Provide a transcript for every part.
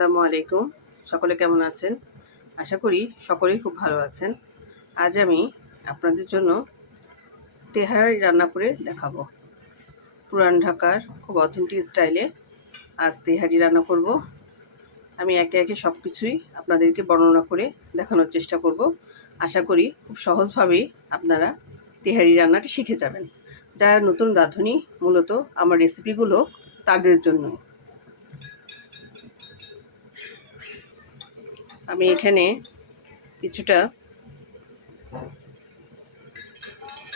আসসালামু আলাইকুম। সকলে কেমন আছেন? আশা করি সকলেই খুব ভালো আছেন। আজ আমি আপনাদের জন্য তেহারি রান্না করে দেখাবো। পুরান ঢাকার খুব অথেন্টিক স্টাইলে আজ তেহারি রান্না করব। আমি একে একে সব কিছুই আপনাদেরকে বর্ণনা করে দেখানোর চেষ্টা করব। আশা করি খুব সহজভাবেই আপনারা তেহারি রান্নাটি শিখে যাবেন। যারা নতুন রাঁধুনি, মূলত আমার রেসিপিগুলো তাদের জন্যই। আমি এখানে কিছুটা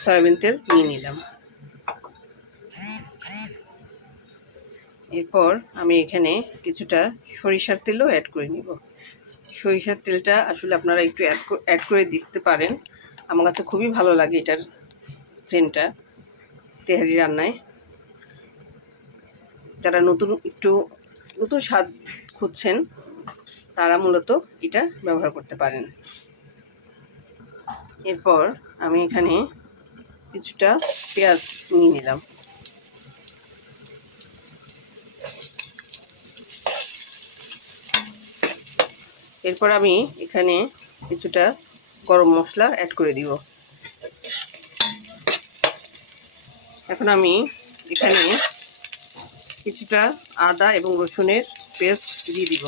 সয়াবিন তেল নিয়ে নিলাম। এরপর আমি এখানে কিছুটা সরিষার তেলও অ্যাড করে নিব। সরিষার তেলটা আসলে আপনারা একটু অ্যাড করে দিতে পারেন। আমার কাছে খুবই ভালো লাগে এটার সেন্টটা তেহারি রান্নায়। যারা নতুন স্বাদ খুঁজছেন তারা মূলত এটা ব্যবহার করতে পারেন। এরপর আমি এখানে কিছুটা পেঁয়াজ নিয়ে নিলাম। এরপর আমি এখানে কিছুটা গরম মশলা অ্যাড করে দিব। এখন আমি এখানে কিছুটা আদা এবং রসুনের পেস্ট দিয়ে দিব।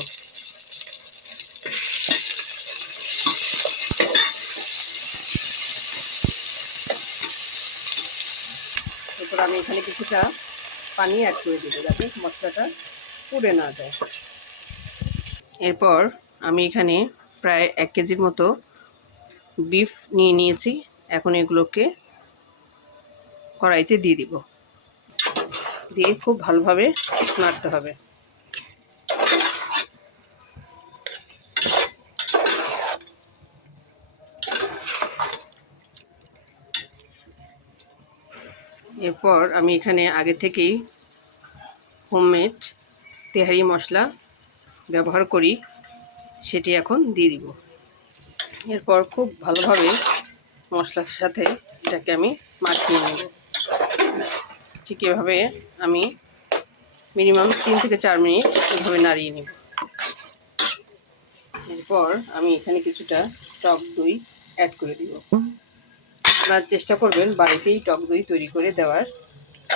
এরপর আমি এখানে কিছুটা পানি অ্যাড করে দিব যাতে মশলাটা পুড়ে না যায়। এরপর আমি এখানে প্রায় 1 কেজির মতো বিফ নিয়ে নিয়েছি। এখন এগুলোকে কড়াইতে দিয়ে দিব। দিয়ে খুব ভালোভাবে নাড়তে হবে। এরপর আমি এখানে আগে থেকেই হোমমেড তেহারি মশলা ব্যবহার করি, সেটি এখন দিয়ে দিব। এরপর খুব ভালোভাবে মশলার সাথে এটাকে আমি মাখিয়ে নেব। ঠিক এভাবে আমি মিনিমাম 3 থেকে 4 মিনিট এভাবে নাড়িয়ে নেব। এরপর আমি এখানে কিছুটা টক দই অ্যাড করে দিব। আপনারা চেষ্টা করবেন বাড়িতেই টক দই তৈরি করে দেওয়ার,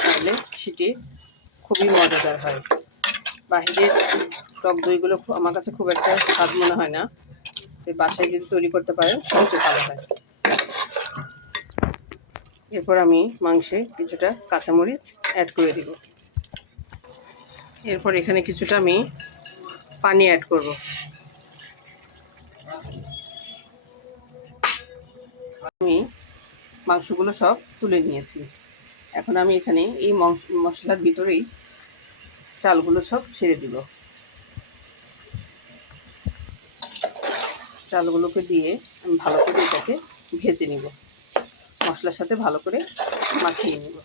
তাহলে সেটি খুবই মজাদার হয়। বাহিরের টক দইগুলো আমার কাছে খুব একটা স্বাদ মনে হয় না। বাসায় যদি তৈরি করতে পারেন সবচেয়ে ভালো হয়। এরপর আমি মাংসে কিছুটা কাঁচামরিচ অ্যাড করে দিব। এরপর এখানে কিছুটা আমি পানি অ্যাড করব। আমি মাংসগুলো সব তুলে নিয়েছি। এখন আমি এখানে এই মশলার ভিতরেই চালগুলো সব ছেড়ে দিব। চালগুলোকে দিয়ে আমি ভালো করে এটাকে ভেজে নিব, মশলার সাথে ভালো করে মাখিয়ে নিব।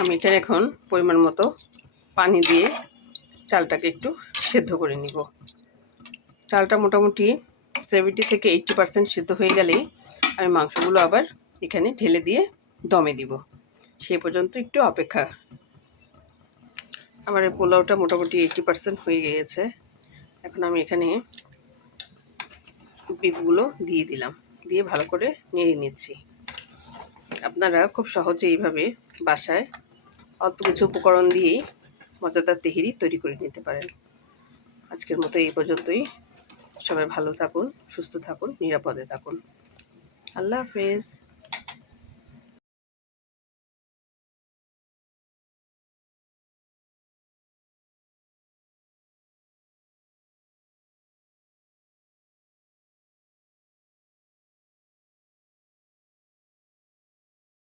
আমি এখানে এখন পরিমাণ মতো পানি দিয়ে চালটাকে একটু সেদ্ধ করে নিব। চালটা মোটামুটি 70 থেকে 80% সেদ্ধ হয়ে গেলেই আমি মাংসগুলো আবার এখানে ঢেলে দিয়ে দমে দিব। সেই পর্যন্ত একটু অপেক্ষা। আমার এই পোলাওটা মোটামুটি 80% হয়ে গিয়েছে। এখন আমি এখানে বিফগুলো দিয়ে দিলাম, দিয়ে ভালো করে নেড়ে নিচ্ছি। আপনারা খুব সহজে এইভাবে বাসায় অল্প কিছু উপকরণ দিয়েই মজাদার তেহারি তৈরি করে নিতে পারেন। আজকের মতো এই পর্যন্তই। সবাই ভালো থাকুন, সুস্থ থাকুন, নিরাপদে থাকুন। আল্লাহ হাফেজ।